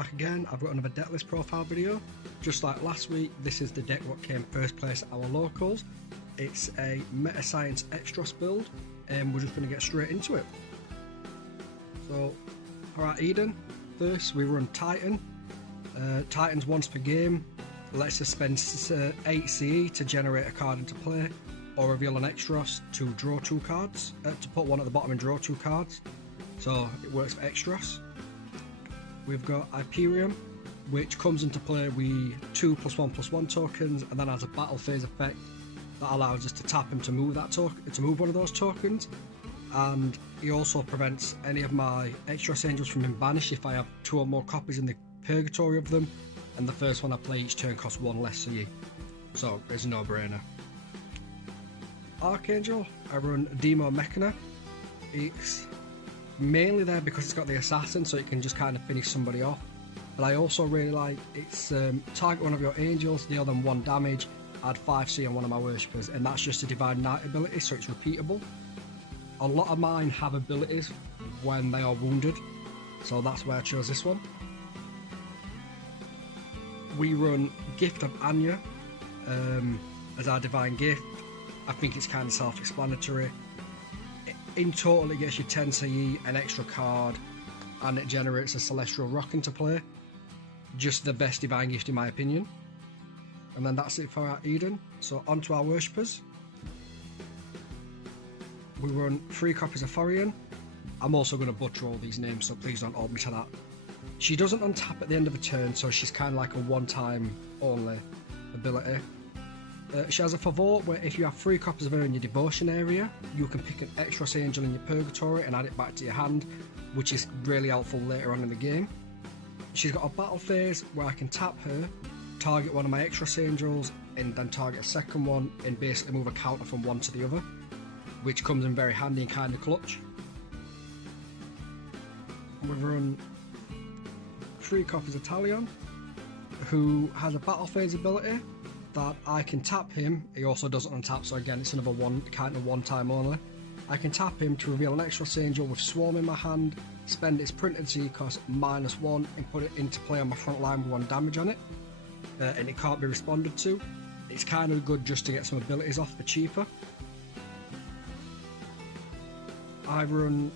back again. I've got another deck list profile video. Just like last week, this is the deck what came first place at our locals. It's a Meta Science Extros build, and we're just going to get straight into it. So, alright Eden, first we run Titan. Titan's once per game, lets us spend 8 CE to generate a card into play, or reveal an Extros to draw 2 cards, to put one at the bottom and draw 2 cards. So it works for Extros. We've got Hyperion, which comes into play with 2+1/+1 tokens, and then has a battle phase effect that allows us to tap him to move that one of those tokens. And he also prevents any of my Extros Angels from being banished if I have 2 or more copies in the purgatory of them, and the first one I play each turn costs 1 less CE. So it's a no-brainer. Archangel, I run Demo Mechana. It's mainly there because it's got the assassin, so it can just kind of finish somebody off. But I also really like it's target one of your angels, deal them 1 damage, add 5C on one of my worshippers, and that's just a Divine Knight ability, so it's repeatable. A lot of mine have abilities when they are wounded, so that's why I chose this one. We run Gift of Anya as our Divine Gift. I think it's kind of self-explanatory. In total, it gets you 10 CE, an extra card, and it generates a Celestial Rock into play. Just the best Divine Gift in my opinion. And then that's it for our Eden. So onto our worshippers. We run 3 copies of Thorian. I'm also going to butcher all these names, so please don't hold me to that. She doesn't untap at the end of a turn, so she's kind of like a one-time only ability. She has a favor where if you have 3 copies of her in your devotion area, you can pick an Extros Angel in your purgatory and add it back to your hand, which is really helpful later on in the game. She's got a battle phase where I can tap her, target one of my Extros Angels, and then target a second one, and basically move a counter from one to the other, which comes in very handy and kind of clutch. We run 3 copies of Talion, who has a battle phase ability that I can tap him. He also doesn't untap, so again it's another one time only. I can tap him to reveal an Extros Angel with Swarm in my hand, spend its printed C cost -1, and put it into play on my front line with 1 damage on it, and it can't be responded to. It's kind of good just to get some abilities off for cheaper. I run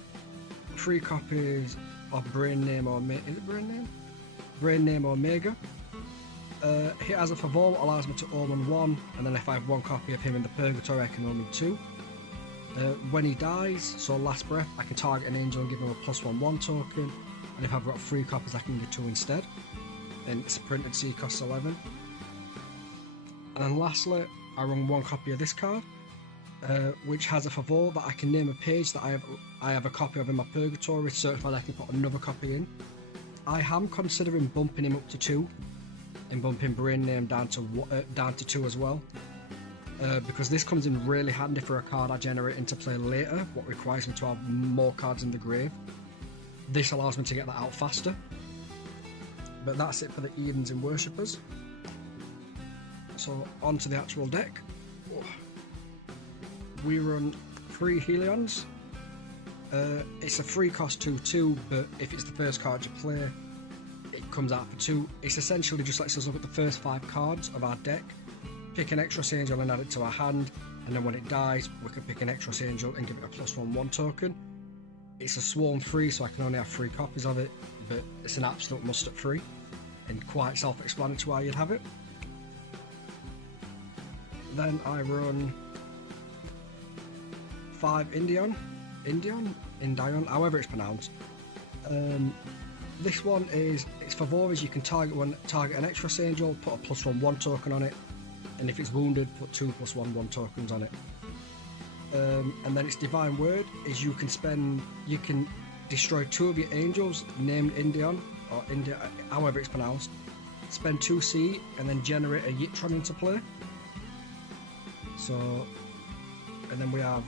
3 copies of Brain Name Omega. He has a favor that allows me to omen 1, and then if I have 1 copy of him in the purgatory I can omen 2. When he dies, so last breath, I can target an angel and give him a +1/1 token, and if I've got 3 copies I can give 2 instead, and it's printed C costs 11. And then lastly, I run 1 copy of this card, which has a favor that I can name a page that I have a copy of in my purgatory, certified I can put another copy in. I am considering bumping him up to 2, and bumping Brain Name down to 2 as well, because this comes in really handy for a card I generate into play later, what requires me to have more cards in the grave. This allows me to get that out faster. But that's it for the Edens and Worshippers. So on to the actual deck. We run 3 Helions. It's a free cost 2/2, but if it's the first card you play, it comes out for 2. It's essentially just lets us look at the first 5 cards of our deck, pick an Extros Angel and add it to our hand, and then when it dies, we can pick an Extros Angel and give it a +1/1 token. It's a swarm free, so I can only have 3 copies of it, but it's an absolute must at 3, and quite self-explanatory why you'd have it. Then I run 5 Indion, however it's pronounced. This one is, its favor is you can target an Extros Angel, put a +1/1 token on it, and if it's wounded, put 2 +1/1 tokens on it. And then its Divine Word is you can destroy 2 of your angels named Indion, or India, however it's pronounced, spend 2 C, and then generate a Yitron into play. So, and then we have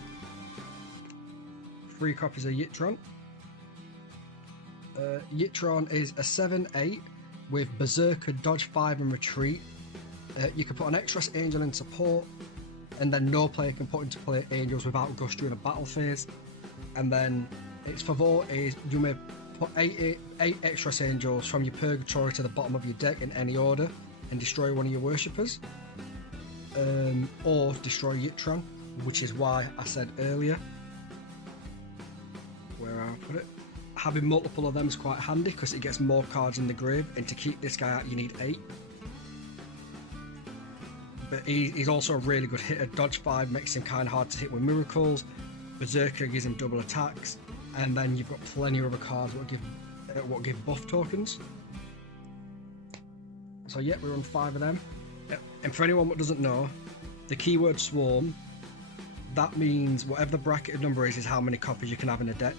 3 copies of Yitron. Yitron is a 7/8 with Berserker, Dodge 5 and Retreat. You can put an Extros Angel in support, and then no player can put into play angels without Gust during a battle phase. And then its favor is you may Put eight Extros Angels from your Purgatory to the bottom of your deck in any order and destroy one of your worshippers. Or destroy Yitran, which is why I said earlier, where I put it, having multiple of them is quite handy because it gets more cards in the grave, and to keep this guy out you need 8. But he's also a really good hitter. Dodge 5 makes him kind of hard to hit with miracles. Berserker gives him double attacks, and then you've got plenty of other cards that give buff tokens. So yeah, we run 5 of them. And for anyone that doesn't know, the keyword swarm, that means whatever the bracketed number is how many copies you can have in a deck.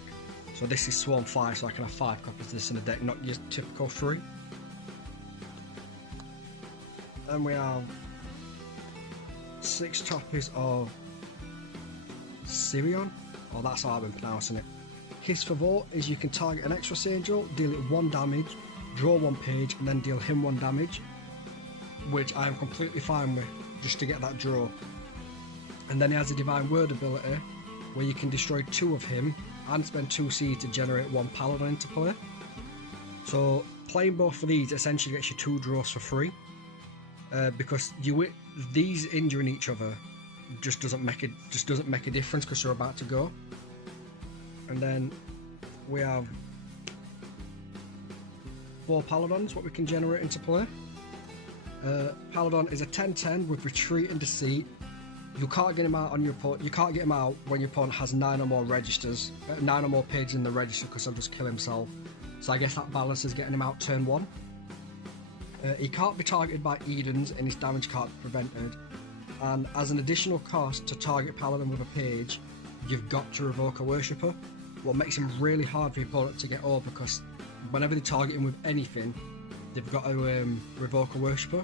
So this is swarm 5, so I can have 5 copies of this in a deck, not your typical 3. And we have 6 copies of Sirion, or that's how I've been pronouncing it. His favor is you can target an Extros Angel, deal it 1 damage, draw 1 page, and then deal him 1 damage, which I am completely fine with, just to get that draw. And then he has a Divine Word ability, where you can destroy 2 of him, and spend 2 seeds to generate 1 Paladin into play. So playing both of these essentially gets you 2 draws for free, because these injuring each other just doesn't make a difference because they're about to go. And then we have 4 Paladins what we can generate into play. Paladin is a 10/10 with Retreat and Deceit. You can't get him out on your opponent. You can't get him out when your opponent has 9 or more registers, 9 or more pages in the register, because he'll just kill himself. So I guess that balances getting him out turn 1. He can't be targeted by Edens, and his damage can't be prevented. And as an additional cost to target Paladin with a page, you've got to revoke a worshipper. What makes him really hard for your opponent to get over, because whenever they target him with anything, they've got to revoke a worshipper.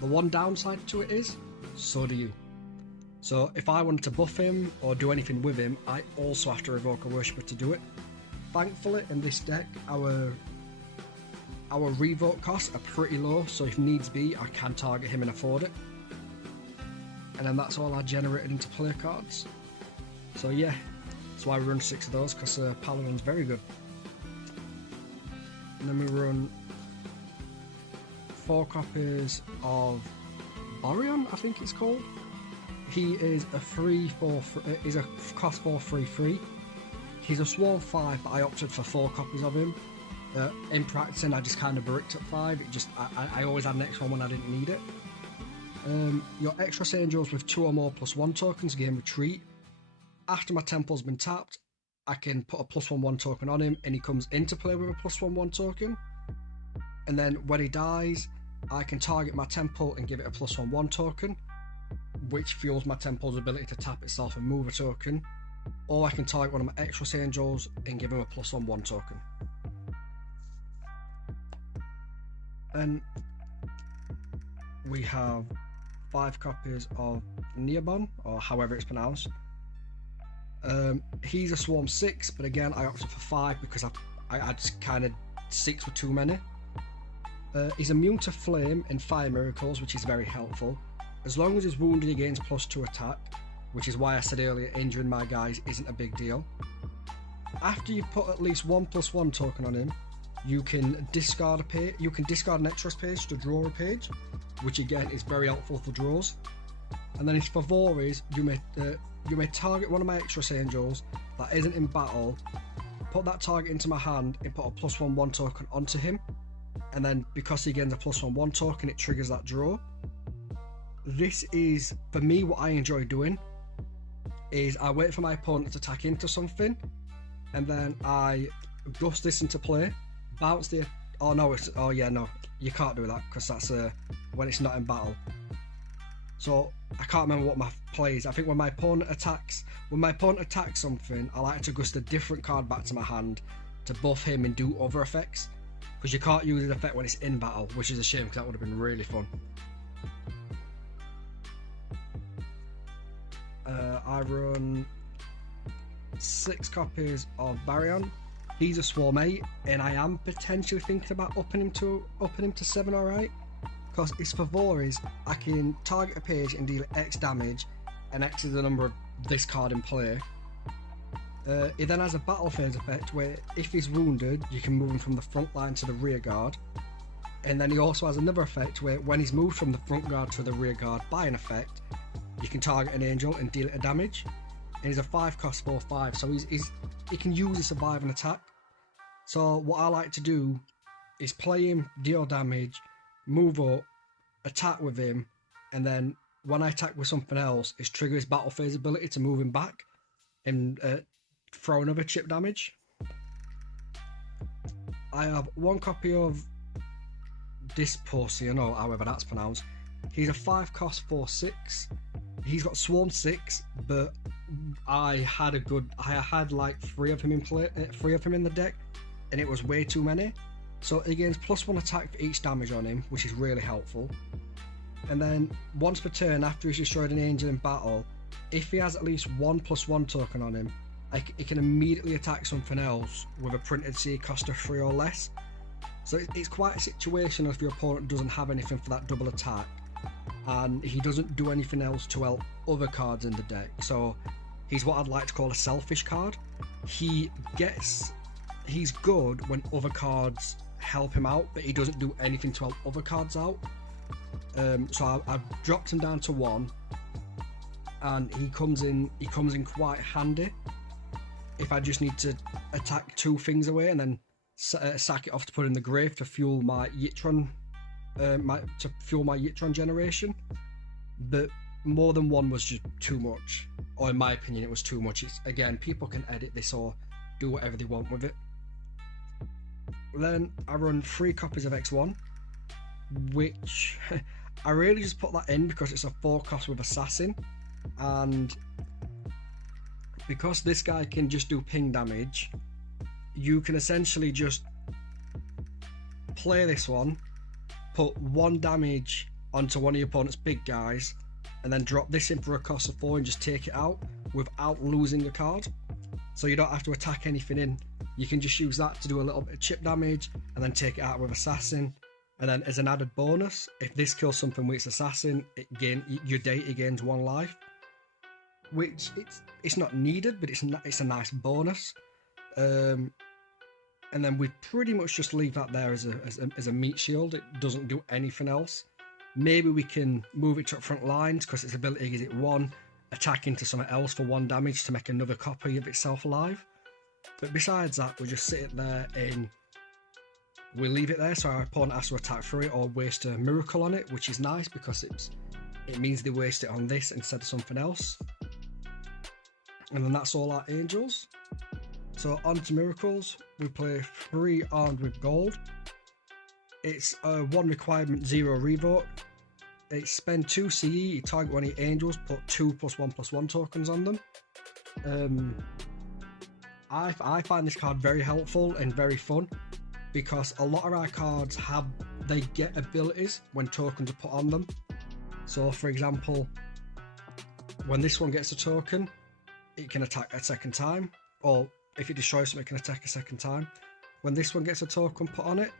The one downside to it is, so do you. So if I wanted to buff him or do anything with him, I also have to revoke a worshipper to do it. Thankfully in this deck our revoke costs are pretty low, so if needs be I can target him and afford it. And then that's all I generated into play cards. So yeah, that's why we run 6 of those, because Paladin's very good. And then we run 4 copies of Boreon, I think it's called. He is a is a cost 4 3/3. He's a swarm 5, but I opted for 4 copies of him. In practicing, I just kind of bricked at 5. I always had an extra one when I didn't need it. Your Extros Angels with 2 or more +1 tokens gain Retreat. After my temple's been tapped, I can put a +1/1 token on him, and he comes into play with a +1/1 token. And then when he dies, I can target my temple and give it a +1/1 token, which fuels my temple's ability to tap itself and move a token. Or I can target one of my Extros Angels and give him a +1/1 token. And we have 5 copies of Neobon, or however it's pronounced. He's a swarm 6, but again I opted for 5 because I just kind of 6 were too many. He's immune to flame and fire miracles, which is very helpful. As long as he's wounded, he gains +2 attack, which is why I said earlier injuring my guys isn't a big deal. After you've put at least 1 +1 token on him, you can discard a page. You can discard an Extros page to draw a page, which again is very helpful for draws. And then his favor is you may target one of my Extros Angels that isn't in battle, put that target into my hand, and put a +1/1 token onto him. And then because he gains a +1/1 token, it triggers that draw. This is, for me, what I enjoy doing is I wait for my opponent to attack into something, and then I gust this into play, bounce the... Oh yeah, no, you can't do that because that's when it's not in battle. So I can't remember what my play is. I think when my opponent attacks something, I like to gust a different card back to my hand to buff him and do other effects, because you can't use an effect when it's in battle, which is a shame because that would have been really fun. I run 6 copies of Baryon. He's a swarm 8, and I am potentially thinking about upping him to 7 or 8, because his favor is I can target a page and deal X damage, and X is the number of this card in play. He then has a battle phase effect where if he's wounded, you can move him from the front line to the rear guard. And then he also has another effect where when he's moved from the front guard to the rear guard by an effect, you can target an angel and deal it a damage. And he's a 5-cost 4/5, so he can use his survive and attack. So what I like to do is play him, deal damage, move up, attack with him, and then when I attack with something else, is trigger his battle phase ability to move him back and throw another chip damage. I have 1 copy of Disposition, or however that's pronounced. He's a 5-cost 4/6. He's got Swarm 6, but I had like 3 of him in play, 3 of him in the deck, and it was way too many. So he gains +1 attack for each damage on him, which is really helpful. And then once per turn, after he's destroyed an angel in battle, if he has at least 1 +1 token on him, he can immediately attack something else with a printed C cost of 3 or less. So it's quite a situation if your opponent doesn't have anything for that double attack, and he doesn't do anything else to help other cards in the deck. So he's what I'd like to call a selfish card. He's good when other cards help him out, but he doesn't do anything to help other cards out. So I've dropped him down to 1, and he comes in quite handy if I just need to attack 2 things away and then sack it off to put in the grave to fuel my Yitron generation. But more than 1 was just too much, or in my opinion it was too much. Again, people can edit this or do whatever they want with it. Then I run 3 copies of X1, which I really just put that in because it's a 4-cost with Assassin, and because this guy can just do ping damage, you can essentially just play this one, put 1 damage onto one of your opponent's big guys, and then drop this in for a cost of 4 and just take it out without losing a card. So you don't have to attack anything in. You can just use that to do a little bit of chip damage and then take it out with Assassin. And then as an added bonus, if this kills something with its Assassin, your deity gains 1 life, which it's not needed, but it's a nice bonus. And then we pretty much just leave that there as a meat shield. It doesn't do anything else. Maybe we can move it to front lines because its ability gives it 1 attack into something else for 1 damage to make another copy of itself alive. But besides that, we just sit it there and we leave it there so our opponent has to attack through it or waste a miracle on it, which is nice because it means they waste it on this instead of something else. And then that's all our angels. So on to miracles. We play 3 armed with gold. It's a 1 requirement, 0 revoke. It's spend 2 CE, you target one of your angels, put 2 +1/+1 tokens on them. I find this card very helpful and very fun because a lot of our cards they get abilities when tokens are put on them. So for example, when this one gets a token, it can attack a second time, or if it destroys something, it can attack a second time. When this one gets a token put on it,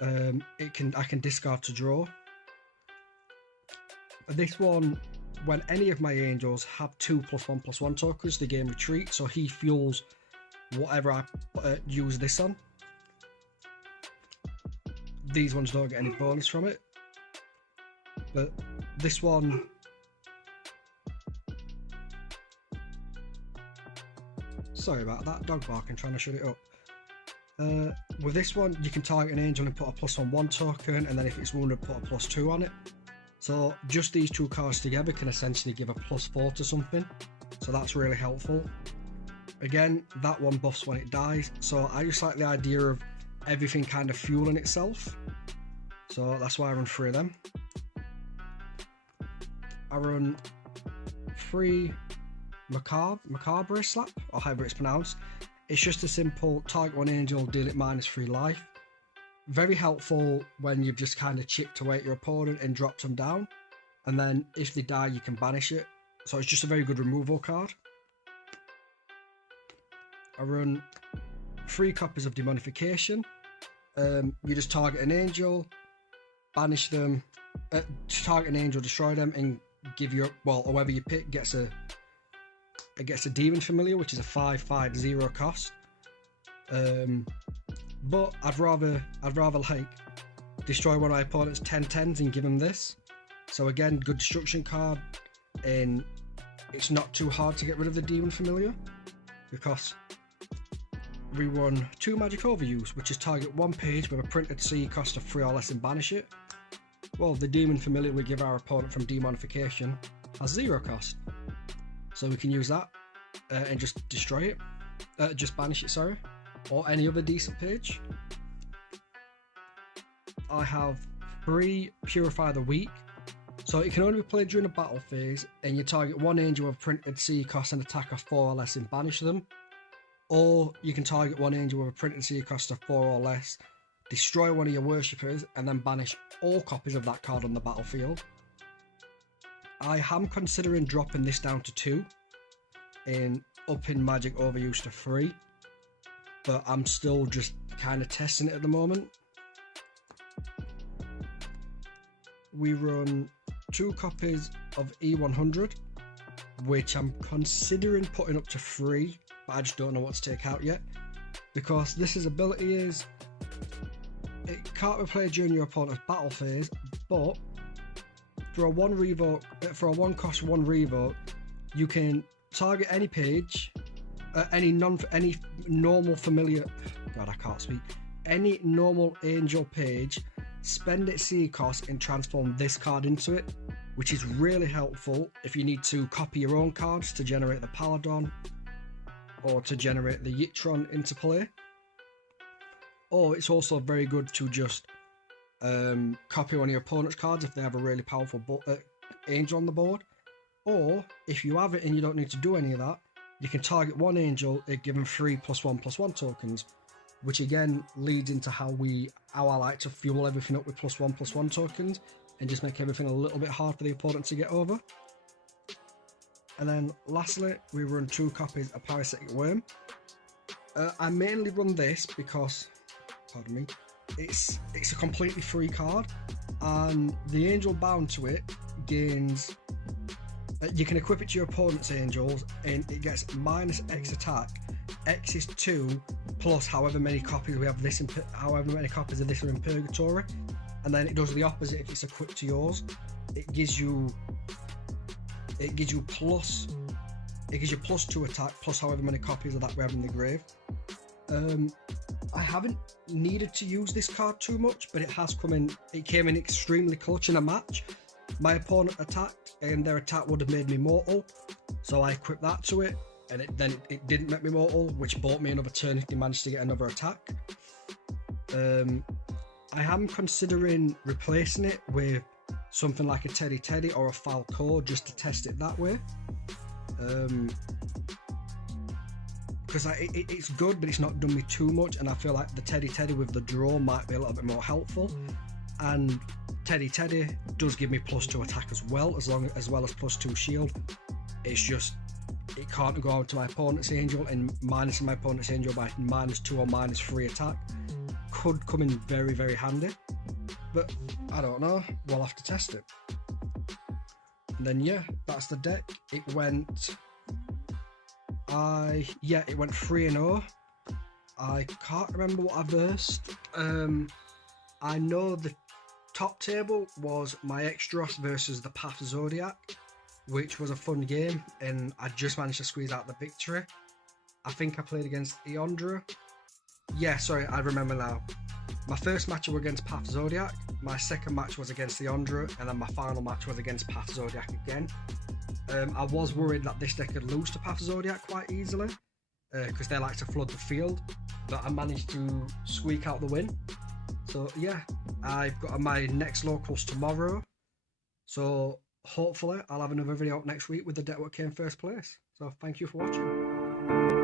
I can discard to draw. This one, when any of my angels have 2 +1/+1 tokens, they gain retreat, so he fuels whatever I use this on. These ones don't get any bonus from it, but this one, sorry about that, dog barking, trying to shut it up. With this one, you can target an angel and put a +1/1 token, and then if it's wounded, put a +2 on it. So just these 2 cards together can essentially give a +4 to something, so that's really helpful. Again, that one buffs when it dies, so I just like the idea of everything kind of fueling itself, so that's why I run 3 of them. I run 3 Macabre Slap, or however it's pronounced. It's just a simple target one angel, deal it -3 life. Very helpful when you've just kind of chipped away at your opponent and dropped them down, and then if they die you can banish it, so it's just a very good removal card. I run 3 copies of Demonification. You just target an angel, banish them, target an angel, destroy them, and give your, well, whoever you pick gets a it gets a Demon Familiar, which is a 5/5/0 cost. But I'd rather like destroy one of my opponent's 10/10s and give him this. So again, good destruction card, and it's not too hard to get rid of the Demon Familiar because we run 2 magic overuse, which is target 1 page with a printed C cost of 3 or less and banish it. Well, the Demon Familiar we give our opponent from demonification has 0 cost, so we can use that and just destroy it, just banish it, sorry, or any other decent page. I have 3 Purify the Weak, so it can only be played during a battle phase, and you target 1 angel with printed C cost and attack of 4 or less and banish them. Or you can target 1 angel with a printed C cost of 4 or less, destroy one of your worshippers, and then banish all copies of that card on the battlefield. I am considering dropping this down to 2 and upping magic overuse to 3, but I'm still just kind of testing it at the moment. We run 2 copies of E100, which I'm considering putting up to 3, but I just don't know what to take out yet, because this ability is, it can't be played during your opponent's battle phase, but for a 1 revoke, for a 1 cost 1 revoke, you can target any page, any normal familiar, God I can't speak, any normal angel page, spend its C cost and transform this card into it, which is really helpful if you need to copy your own cards to generate the Paladon or to generate the Yitron into play. Or it's also very good to just copy one of your opponent's cards if they have a really powerful angel on the board. Or if you have it and you don't need to do any of that, you can target 1 angel and give them 3 +1/+1 tokens, which again leads into how I like to fuel everything up with +1/+1 tokens and just make everything a little bit hard for the opponent to get over. And then lastly, we run 2 copies of Parasitic Worm. I mainly run this because, pardon me, it's a completely free card, and the angel bound to it gains, you can equip it to your opponent's angels and it gets -X attack. X is 2 plus however many copies we have this however many copies of this are in Purgatory, and then it does the opposite if it's equipped to yours. It gives you +2 attack plus however many copies of that we have in the grave. I haven't needed to use this card too much, but it came in extremely clutch in a match. My opponent attacked and their attack would have made me mortal, so I equipped that to it, and it didn't make me mortal, which bought me another turn if they managed to get another attack. I am considering replacing it with something like a Teddy or a Falco just to test it that way, because it's good, but it's not done me too much, and I feel like the Teddy with the draw might be a little bit more helpful. And Teddy does give me +2 attack as well as +2 shield. It's just it can't go out to my opponent's angel, and minusing my opponent's angel by -2 or -3 attack could come in very, very handy. But I don't know, we'll have to test it. And then yeah, that's the deck. It went 3-0. I can't remember what I versed. I know the top table was my Extros versus the Path Zodiac, which was a fun game, and I just managed to squeeze out the victory. I think I played against Eondra. Yeah, sorry, I remember now. My first match was against Path Zodiac, my second match was against Eondra, and then my final match was against Path Zodiac again. I was worried that this deck could lose to Path Zodiac quite easily, because they like to flood the field, but I managed to squeak out the win. So yeah, I've got my next locals tomorrow, so hopefully I'll have another video out next week with the deck what came first place. So thank you for watching.